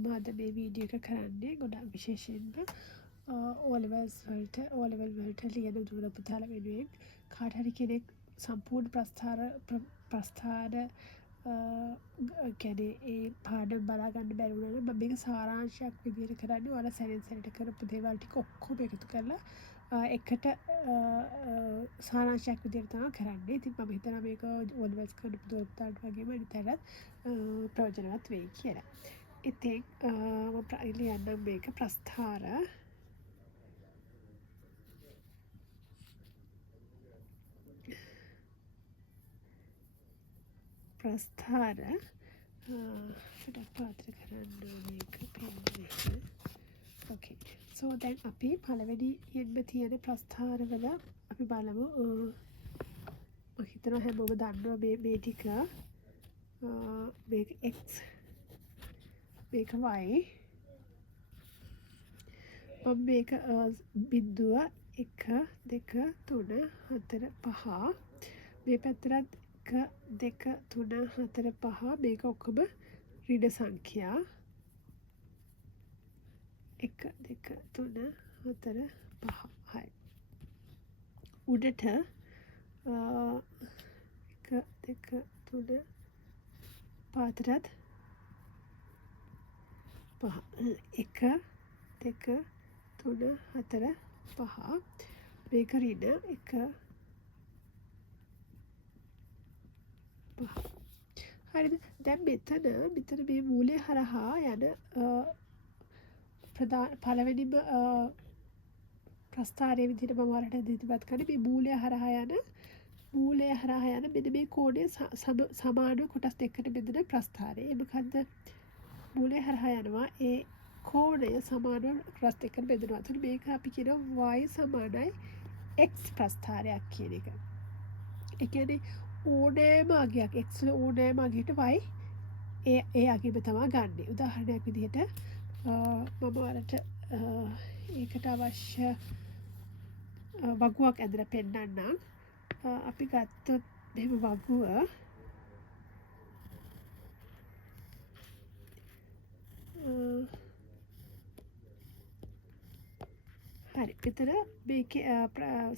මම අද මේ වීඩියෝ එක කරන්නේ ගොඩක් විශේෂයෙන්ම O levels වලට ලියන දුර පුතාලා වෙනුවෙන් කාට හරි කෙනෙක් සම්පූර්ණ ප්‍රස්ථාර කියන්නේ ඒ පාඩම් බලා ගන්න බැරි වුණා නම් මම මේක සාරාංශයක් විදිහට කරන්නේ ඔයාලා සැරෙන් සැරේට කරපු දේවල් ටික ඔක්කොම එකතු කරලා එකට සාරාංශයක් විදිහට තමයි කරන්නේ. ඉතින් මම හිතනවා මේක O levels කරන දුර පුතාලට වගේම අනිතරත් ප්‍රයෝජනවත් වෙයි කියලා. ඉතින් මම ලියන්නම් මේක ප්‍රස්ථාර ගොඩක් පාත්‍ර කරන්න මේක පෙන්නේ. ඕකේ. සෝ දැන් අපි පළවෙනියෙන්ම තියෙන ප්‍රස්ථාරවල අපි බලමු. මම හිතනවා හැමෝම දන්නවා මේ ටික. මේක x මේක y මම මේක බිඳුව 1 2 3 4 5 මේ පැත්තට 1 2 3 4 5 මේක ඔක්කොම ඍණ සංඛ්‍යා 1 2 3 4 5 හරි උඩට 1 2 3 පාතරත් 1 2 3 4 5 මේක ඍණ 1 5 හරිද දැන් මෙතන මේ මූලය හරහා යන පළවෙනිම ප්‍රස්ථාරයේ විදිහට මම ඔයාලට ඉදිරිපත් කරන්නේ මේ මූලය හරහා යන මෙන්න මේ කෝණය සමාන කොටස් දෙකකට බෙදෙන ප්‍රස්ථාරය. ඒ මොකද්ද? මූලය හරහා යනවා ඒ කෝණය සමාන කොටස් දෙකකට බෙදෙනවා. එතකොට මේක අපි කියනවා y සමානයි x ප්‍රස්ථාරයක් කියන එක. ඒ කියන්නේ ඕනෑම අගයක් x වල ඕනෑම අගයකට y ඒ අගෙම තමයි ගන්නෙ. උදාහරණයක් විදිහට මම ඔයාලට ඒකට අවශ්‍ය වගුවක් ඇඳලා පෙන්නන්නම්. අපි ගත්තොත් මෙහෙම වගුව හරි මෙතන මේකේ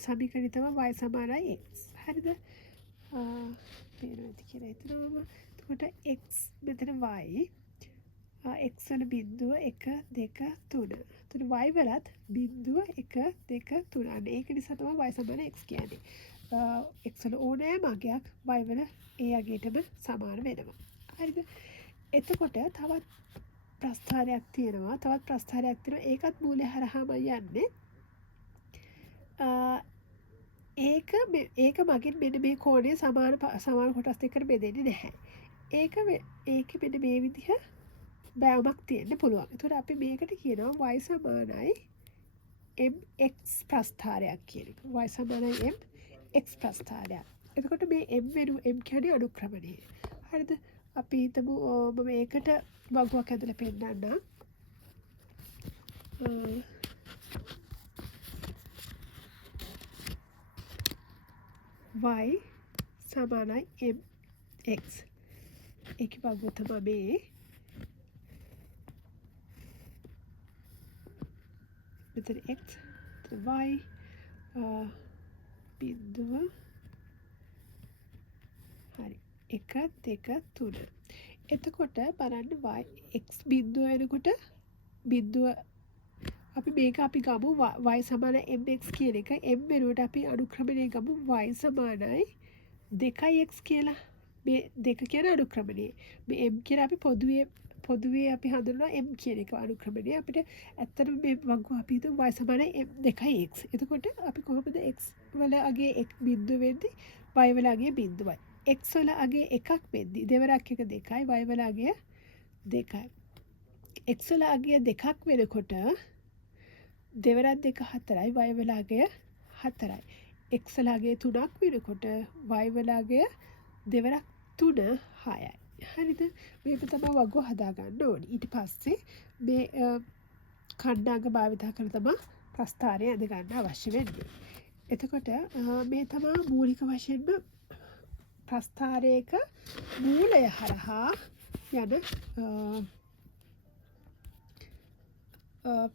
සමීකරණය තමයි y සමානයි x. හරිද? පේනවාද කියලා හිතනවා. එතකොට x මෙතන y x වල බිඳුව 1 2 3. එතකොට y වලත් බිඳුව 1 2 3. අන්න ඒක නිසා තමයි y සමාන x කියන්නේ. x වල ඕනෑම අගයක් y වල ඒ අගයටම සමාන වෙනවා. හරිද? එතකොට තවත් ප්‍රස්ථාරයක් තියෙනවා. ඒකත් මූලය හරහාම යන්නේ. ඒක මගින් මෙන්න මේ කෝණය සමාන කොටස් දෙකකට බෙදෙන්නේ නැහැ. ඒක මෙන්න මේ විදිහ බෑවුමක් තියෙන්න පුළුවන්. ඒතකොට අපි මේකට කියනවා y සමානයි mx ප්‍රස්ථාරයක් කියන එක. y සමානයි mx ප්‍රස්ථාරයක්. එතකොට මේ m කියන්නේ අනුක්‍රමණය. හරිද? අපි හිතමු මම ඒකට වගුවක් ඇදලා පෙන්නන්නම්. y සමානයි mx. ඒකේ වගුව තමයි මේ. මෙතන x y බිඳුව හරි 1 2 3. එතකොට බලන්න x බිඳුව වෙනකොට බිඳුව අපි ගමු y සමාන mx කියන එක. m වෙනුවට අපි අනුක්‍රමණය ගමු y සමානයි 2x කියලා. මේ දෙක කියන අනුක්‍රමණය. මේ m කියන අපි පොදුවේ අපි හඳුන්වනවා m කියන එක අනුක්‍රමණය. අපිට ඇත්තටම මේ වගුව අපි හිතමු y සමානයි 2x. එතකොට අපි කොහොමද x වල අගේ x බිඳුව වෙද්දි y වල අගේ බිඳුවයි. x වල අගේ එකක් වෙද්දි දෙවරක් එක 2යි y වල අගේ 2යි. x වල අගේ දෙකක් වෙනකොට දෙවරක් 2 4යි y වල අගේ 4යි. x වල අගේ 3ක් වෙනකොට y වල අගේ දෙවරක් 3 6යි. හරිද? මේක තමයි වගුව හදාගන්න ඕනේ. ඊට පස්සේ මේ කණ්ඩාංග භාවිතා කරලා තමයි ප්‍රස්ථාරය ඇඳ ගන්න අවශ්‍ය වෙන්නේ. එතකොට මේ තමයි මූලික වශයෙන්ම ප්‍රස්ථාරයක මූලය හරහා යන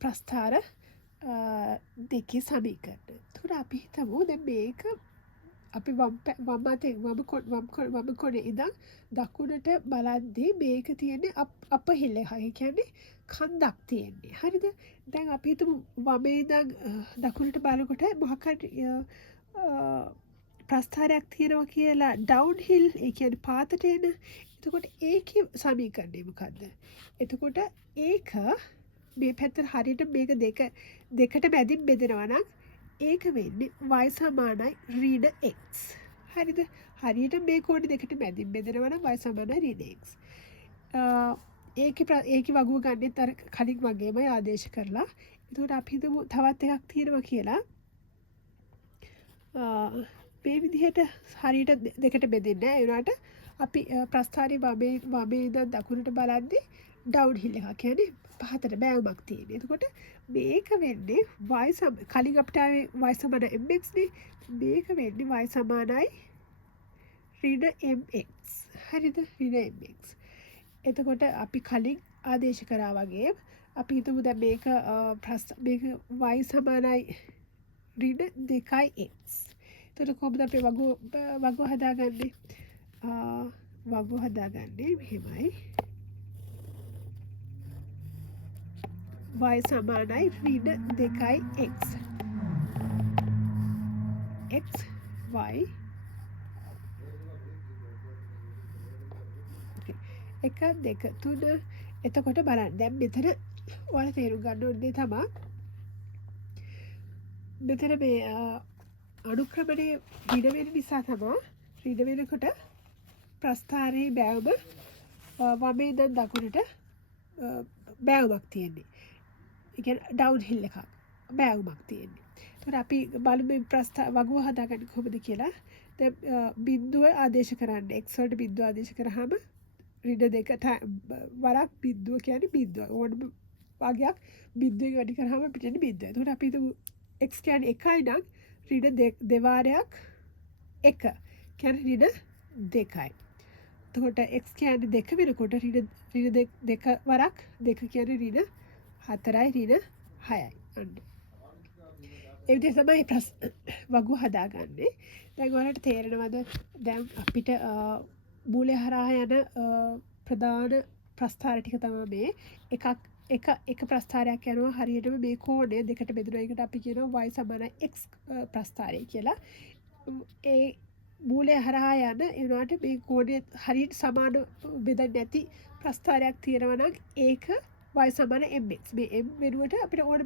ප්‍රස්ථාර දෙකේ සමීකරණය. එතකොට අපි හිතමු දැන් මේක අපි වම් අතේ වම් කොනේ ඉඳන් දකුණට බලද්දී මේක තියෙන්නේ අපහිල එක. ඒ කියන්නේ කන්දක් තියෙන්නේ. හරිද? දැන් අපි හිතමු වමේ ඉඳන් දකුණට බලනකොට මොකක් හරි ප්‍රස්ථාරයක් තියෙනවා කියලා ඩවුන් හිල් ඒ කියන්නේ පාතට එන. එතකොට ඒකේ සමීකරණය මොකද්ද? එතකොට ඒක මේ පැත්තට හරියට මේක දෙකට මැදින් බෙදෙනවා නම් ඒක වෙන්නේ y සමානයි ඍණ x. හරිද? හරියට මේ කෝණ දෙකට මැදින් බෙදෙනවා නම් y සමානයි ඍණ x. ඒකේ වගුව ගන්නෙත් අර කලින් වගේමයි ආදේශ කරලා. එතකොට අපි හිතමු තවත් එකක් තියෙනවා කියලා. මේ විදිහට හරියට දෙකට බෙදෙන්නේ නැහැ. ඒ වුණාට අපි ප්‍රස්ථාරයේ වමේ ඉඳන් දකුණට බලද්දී ඩවුන් හිල් එකක් කියන්නේ පහතට බෑවුමක් තියෙන. එතකොට මේක වෙන්නේ කලින් අපිට ආවේ y සමාන mx නේ. මේක වෙන්නේ y සමානයි ඍණ mx. හරිද? ඍණ mx. එතකොට අපි කලින් ආදේශ කරා වගේ අපි හිතමු දැන් මේක y සමානයි ඍණ 2x. එතකොට කොහොමද අපි වගුව හදාගන්නේ? වගුව හදාගන්නේ මෙහෙමයි. y සමානයි ඍණ 2x. x y 1 2 3. එතකොට බලන්න දැන් මෙතන ඔයාලා තේරුම් ගන්න ඕනේ තමයි මෙතන මේ අනුක්‍රමණයේ ඍණ වෙන නිසා තමයි ඍණ වෙනකොට ප්‍රස්ථාරයේ බෑවුම වමේ ඉඳන් දකුණට බෑවුමක් තියෙන්නේ. ඒ කියන්නේ ඩවුන් හිල් එකක් බෑවුමක් තියෙන්නේ. ඒතකොට අපි බලමු වගුව හදාගන්නේ කොහොමද කියලා. දැන් බිඳුව ආදේශ කරන්න x වලට බිඳුව ආදේශ කරාම ඍණ 2 වරක් බිඳුව කියන්නේ බිඳුව. ඕනම වගයක් බිඳුවෙන් වැඩි කරාම අපිට එන්නේ බිඳුව. එතකොට අපි හිතමු x කියන්නේ 1යි නම් ඍණ දෙවාරයක් 1 කියන්නේ ඍණ 2යි. එතකොට x කියන්නේ 2 වෙනකොට ඍණ 2 වරක් 2 කියන්නේ ඍණ 4යි ඍණ 6යි. අන්න ඒ විදිහට තමයි වගුව හදාගන්නේ. දැන් ඔයාලට තේරෙනවද දැන් අපිට මූලය හරහා යන ප්‍රධාන ප්‍රස්ථාර ටික තමයි මේ එක ප්‍රස්ථාරයක් යනවා හරියටම මේ කෝණය දෙකට බෙදෙනවා. ඒකට අපි කියනවා y සමානයි x ප්‍රස්ථාරය කියලා. ඒ මූලය හරහා යන ඒ වුණාට මේ කෝණය හරියට සමාන බෙදන්නේ නැති ප්‍රස්ථාරයක් තියෙනවා නම් ඒක y සමාන mx. මේ m වෙනුවට අපිට ඕන